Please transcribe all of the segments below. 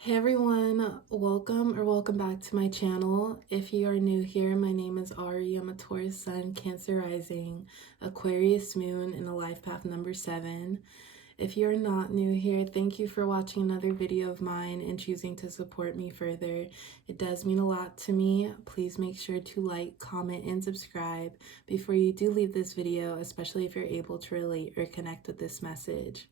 Hey everyone, welcome back to my channel. If you are new here, my name is Ari. I'm a Taurus Sun, Cancer Rising, Aquarius Moon, in a life path number 7. If you're not new here, thank you for watching another video of mine and choosing to support me further. It does mean a lot to me. Please make sure to like, comment, and subscribe before you do leave this video, especially if you're able to relate or connect with this message.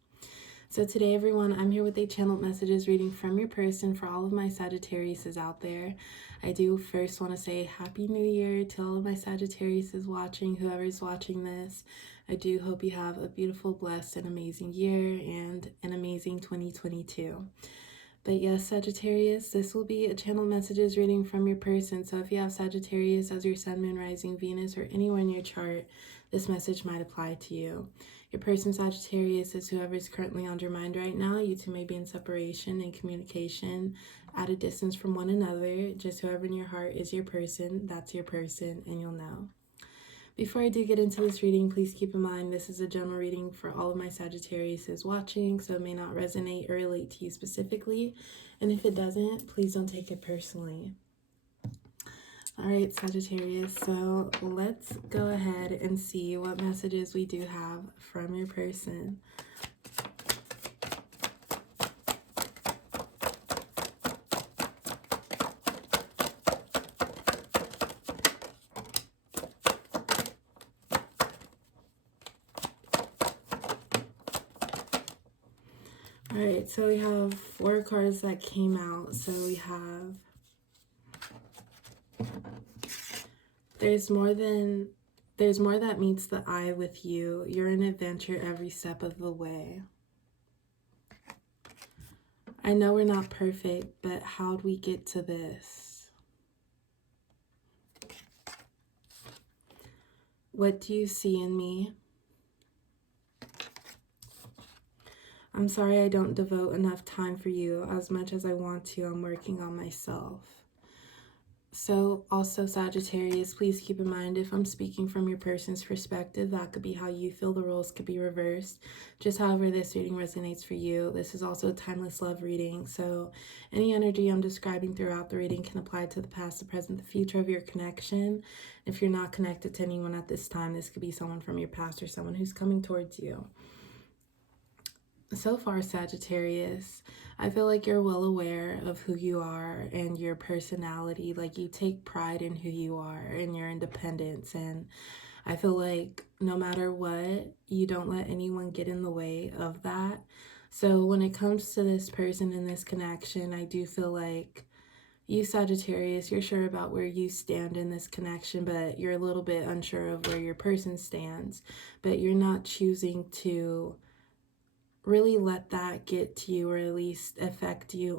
So today, everyone, I'm here with a channeled messages reading from your person for all of my Sagittariuses out there. I do first want to say Happy New Year to all of my Sagittariuses watching, whoever's watching this. I do hope you have a beautiful, blessed, and amazing year and an amazing 2022. But yes, Sagittarius, this will be a channeled messages reading from your person. So if you have Sagittarius as your Sun, Moon, Rising, Venus, or anywhere in your chart, this message might apply to you. Your person Sagittarius is whoever is currently on your mind right now. You two may be in separation and communication at a distance from one another. Just whoever in your heart is your person, that's your person, and you'll know. Before I do get into this reading, please keep in mind this is a general reading for all of my Sagittariuses watching, so it may not resonate or relate to you specifically. And if it doesn't, please don't take it personally. All right, Sagittarius, so let's go ahead and see what messages we do have from your person. All right, so we have 4 cards that came out. So we have there's more that meets the eye with you. You're an adventure every step of the way. I know we're not perfect, but how'd we get to this? What do you see in me? I'm sorry I don't devote enough time for you. As much as I want to, I'm working on myself. So also Sagittarius, please keep in mind if I'm speaking from your person's perspective, that could be how you feel. The roles could be reversed. Just however this reading resonates for you. This is also a timeless love reading. So any energy I'm describing throughout the reading can apply to the past, the present, the future of your connection. If you're not connected to anyone at this time, this could be someone from your past or someone who's coming towards you. So far, Sagittarius, I feel like you're well aware of who you are and your personality. Like, you take pride in who you are and your independence. And I feel like no matter what, you don't let anyone get in the way of that. So when it comes to this person and this connection, I do feel like you, Sagittarius, you're sure about where you stand in this connection, but you're a little bit unsure of where your person stands. But you're not choosing to really let that get to you, or at least affect you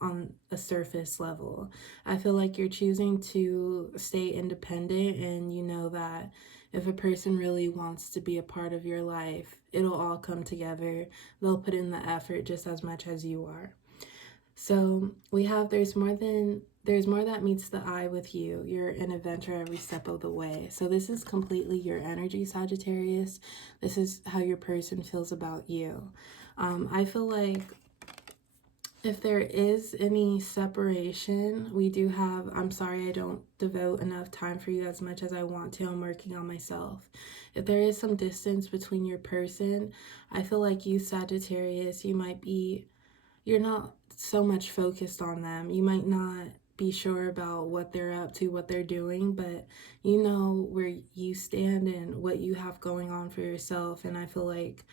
on a surface level. I feel like you're choosing to stay independent, and you know that if a person really wants to be a part of your life, it'll all come together. They'll put in the effort just as much as you are. So we have there's more that meets the eye with you. You're an adventure every step of the way. So this is completely your energy, Sagittarius. This is how your person feels about you. I feel like if there is any separation, we do have, I'm sorry I don't devote enough time for you as much as I want to. I'm working on myself. If there is some distance between your person, I feel like you, Sagittarius, you're not so much focused on them. You might not be sure about what they're up to, what they're doing, but you know where you stand and what you have going on for yourself. And I feel like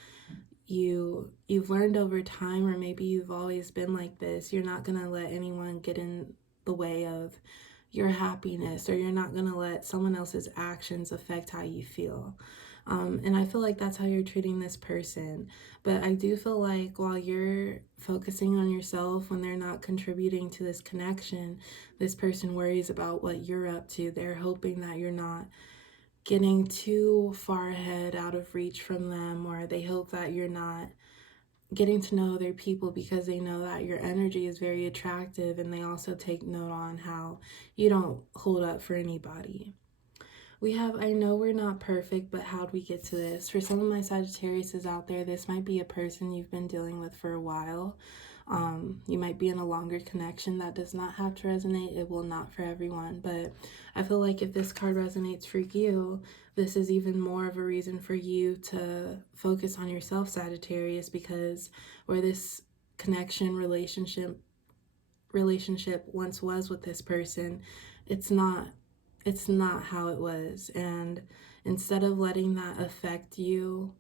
you've learned over time, or maybe you've always been like this. You're not going to let anyone get in the way of your happiness, or you're not going to let someone else's actions affect how you feel. And I feel like that's how you're treating this person. But I do feel like while you're focusing on yourself, when they're not contributing to this connection, this person worries about what you're up to. They're hoping that you're not getting too far ahead, out of reach from them, or they hope that you're not getting to know other people because they know that your energy is very attractive, and they also take note on how you don't hold up for anybody. We have, I know we're not perfect, but how'd we get to this? For some of my Sagittariuses out there, this might be a person you've been dealing with for a while. You might be in a longer connection that does not have to resonate. It will not for everyone. But I feel like if this card resonates for you, this is even more of a reason for you to focus on yourself, Sagittarius, because where this connection, relationship once was with this person, it's not how it was. And instead of letting that affect you,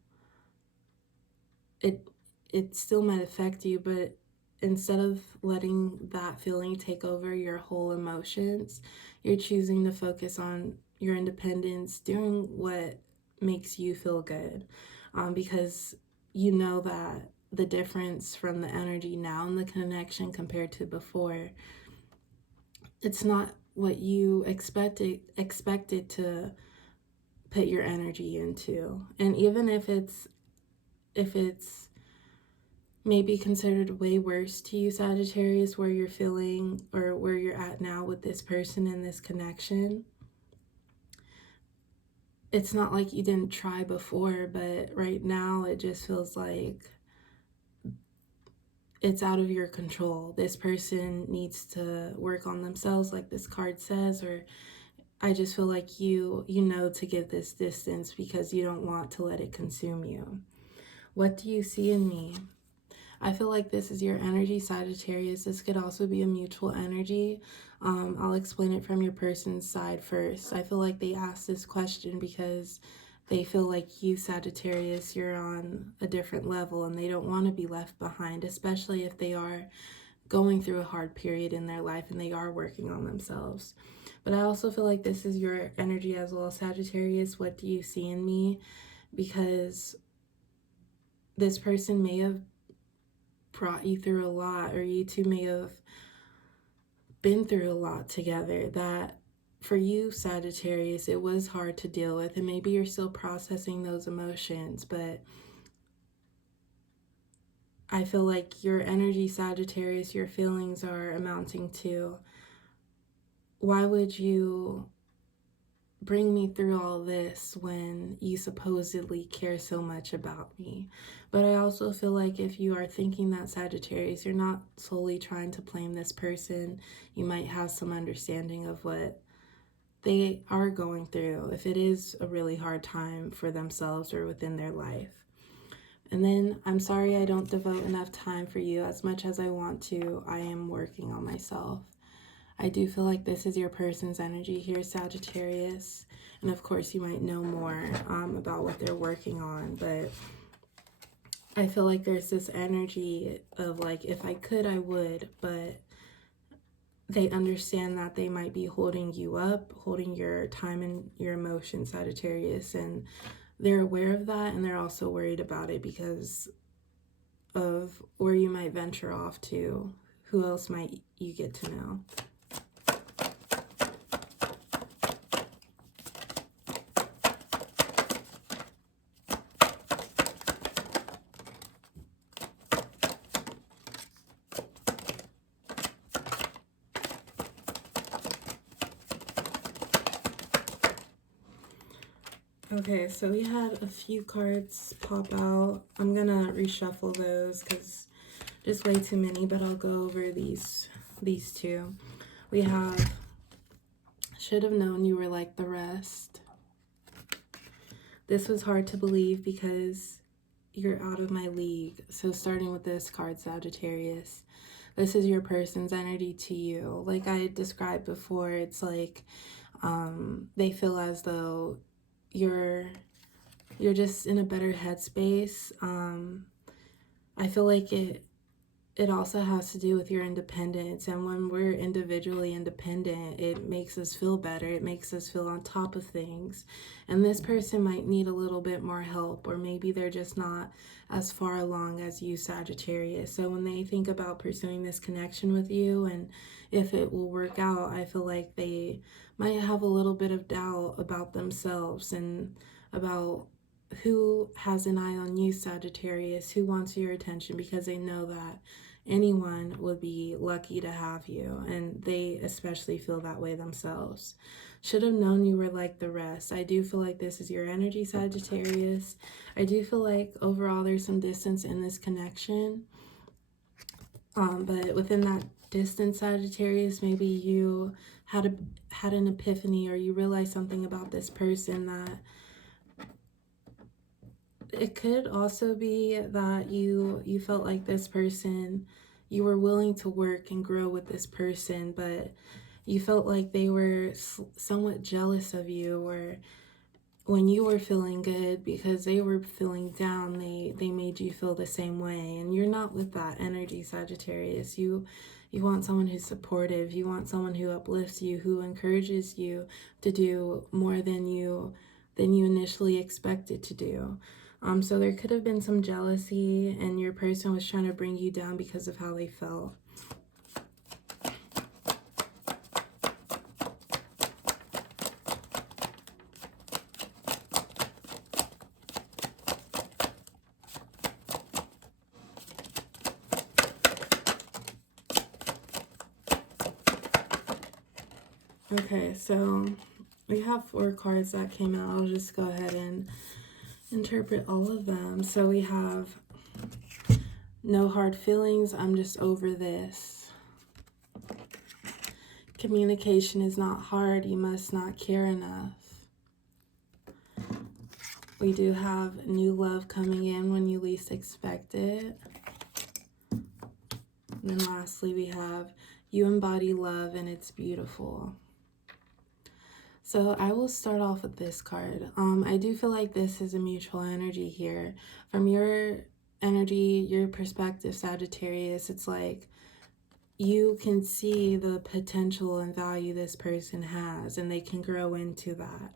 it still might affect you, but instead of letting that feeling take over your whole emotions, you're choosing to focus on your independence, doing what makes you feel good, because you know that the difference from the energy now in the connection compared to before, it's not what you expected to put your energy into. And even if it's maybe considered way worse to you, Sagittarius, where you're feeling or where you're at now with this person in this connection, it's not like you didn't try before, but right now it just feels like it's out of your control. This person needs to work on themselves, like this card says, or I just feel like you know to give this distance because you don't want to let it consume you. What do you see in me? I feel like this is your energy, Sagittarius. This could also be a mutual energy. I'll explain it from your person's side first. I feel like they asked this question because they feel like you, Sagittarius, you're on a different level and they don't want to be left behind, especially if they are going through a hard period in their life and they are working on themselves. But I also feel like this is your energy as well, Sagittarius. What do you see in me? Because this person may have brought you through a lot, or you two may have been through a lot together, that for you, Sagittarius, it was hard to deal with, and maybe you're still processing those emotions. But I feel like your energy, Sagittarius, your feelings are amounting to, why would you bring me through all this when you supposedly care so much about me? But I also feel like if you are thinking that, Sagittarius, you're not solely trying to blame this person. You might have some understanding of what they are going through, if it is a really hard time for themselves or within their life. And then, I'm sorry I don't devote enough time for you as much as I want to. I am working on myself. I do feel like this is your person's energy here, Sagittarius. And of course, you might know more about what they're working on. But I feel like there's this energy of like, if I could, I would. But they understand that they might be holding you up, holding your time and your emotions, Sagittarius. And they're aware of that. And they're also worried about it because of where you might venture off to. Who else might you get to know? Okay, so we had a few cards pop out. I'm gonna reshuffle those because just way too many, but I'll go over these two. We have, should have known you were like the rest. This was hard to believe because you're out of my league. So starting with this card, Sagittarius, this is your person's energy to you. Like I described before, it's like they feel as though you're just in a better headspace. I feel like it also has to do with your independence, and when we're individually independent, it makes us feel better. It makes us feel on top of things. And this person might need a little bit more help, or maybe they're just not as far along as you, Sagittarius. So when they think about pursuing this connection with you and if it will work out, I feel like they might have a little bit of doubt about themselves and about who has an eye on you, Sagittarius, who wants your attention, because they know that anyone would be lucky to have you, and they especially feel that way themselves. Should have known you were like the rest. I do feel like this is your energy, Sagittarius. I do feel like overall there's some distance in this connection. But within that distance, Sagittarius, maybe you had an epiphany, or you realized something about this person. That it could also be that you felt like this person, you were willing to work and grow with this person, but you felt like they were somewhat jealous of you, or when you were feeling good because they were feeling down, they made you feel the same way. And you're not with that energy, Sagittarius. You want someone who's supportive. You want someone who uplifts you, who encourages you to do more than you initially expected to do. So there could have been some jealousy, and your person was trying to bring you down because of how they felt. Okay, so we have 4 cards that came out. I'll just go ahead and interpret all of them. So we have no hard feelings, I'm just over this. Communication is not hard, you must not care enough. We do have new love coming in when you least expect it. And then lastly, we have you embody love and it's beautiful. So I will start off with this card. I do feel like this is a mutual energy here. From your energy, your perspective, Sagittarius, it's like you can see the potential and value this person has, and they can grow into that.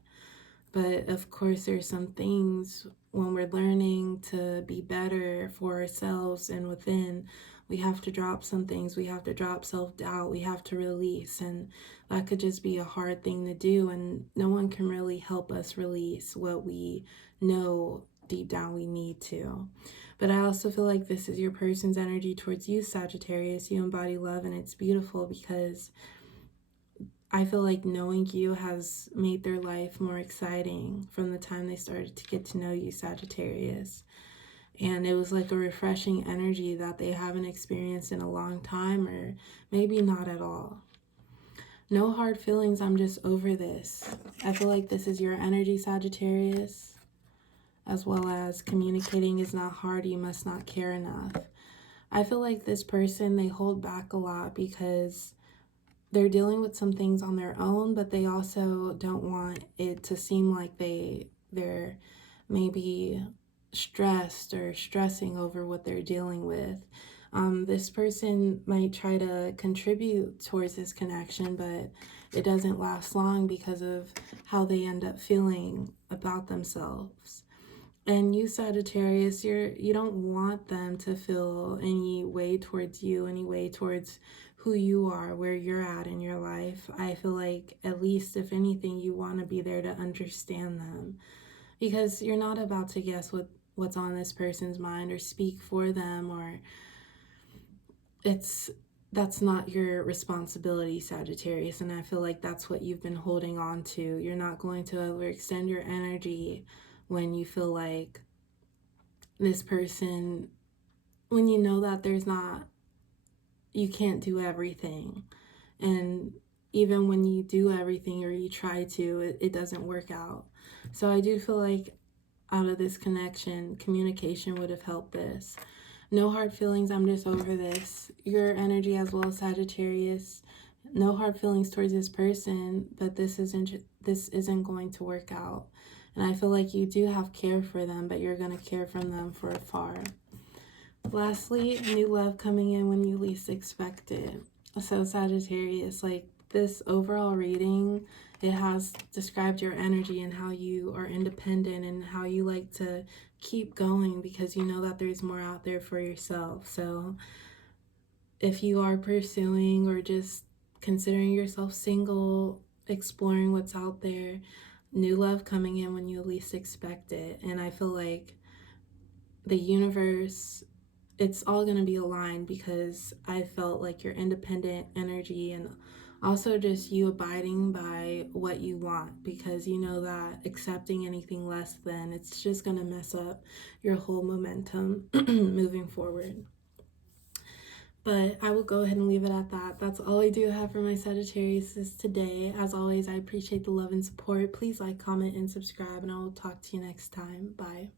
But of course, there's some things when we're learning to be better for ourselves and within, we have to drop some things. We have to drop self-doubt. We have to release. And that could just be a hard thing to do. And no one can really help us release what we know deep down we need to. But I also feel like this is your person's energy towards you, Sagittarius. You embody love, and it's beautiful because I feel like knowing you has made their life more exciting from the time they started to get to know you, Sagittarius. And it was like a refreshing energy that they haven't experienced in a long time, or maybe not at all. No hard feelings, I'm just over this. I feel like this is your energy, Sagittarius, as well as communicating is not hard, you must not care enough. I feel like this person, they hold back a lot because they're dealing with some things on their own, but they also don't want it to seem like they're maybe stressed or stressing over what they're dealing with. This person might try to contribute towards this connection, but it doesn't last long because of how they end up feeling about themselves. And you, Sagittarius, you don't want them to feel any way towards you, any way towards who you are, where you're at in your life. I feel like, at least if anything, you want to be there to understand them, because you're not about to guess what's on this person's mind or speak for them, or that's not your responsibility, Sagittarius. And I feel like that's what you've been holding on to. You're not going to overextend your energy when you feel like this person, when you know that you can't do everything. And even when you do everything, or you try to, it doesn't work out. So I do feel like out of this connection, communication would have helped this. No hard feelings, I'm just over this. Your energy as well, Sagittarius. No hard feelings towards this person, but this isn't going to work out. And I feel like you do have care for them, but you're going to care from them for afar. Lastly, new love coming in when you least expect it. So Sagittarius, like this overall reading, it has described your energy and how you are independent and how you like to keep going because you know that there's more out there for yourself. So if you are pursuing or just considering yourself single, exploring what's out there, new love coming in when you least expect it. And I feel like the universe, it's all going to be aligned because I felt like your independent energy and also just you abiding by what you want, because you know that accepting anything less than, it's just going to mess up your whole momentum moving forward. But I will go ahead and leave it at that. That's all I do have for my Sagittarius today. As always, I appreciate the love and support. Please like, comment, and subscribe, and I will talk to you next time. Bye.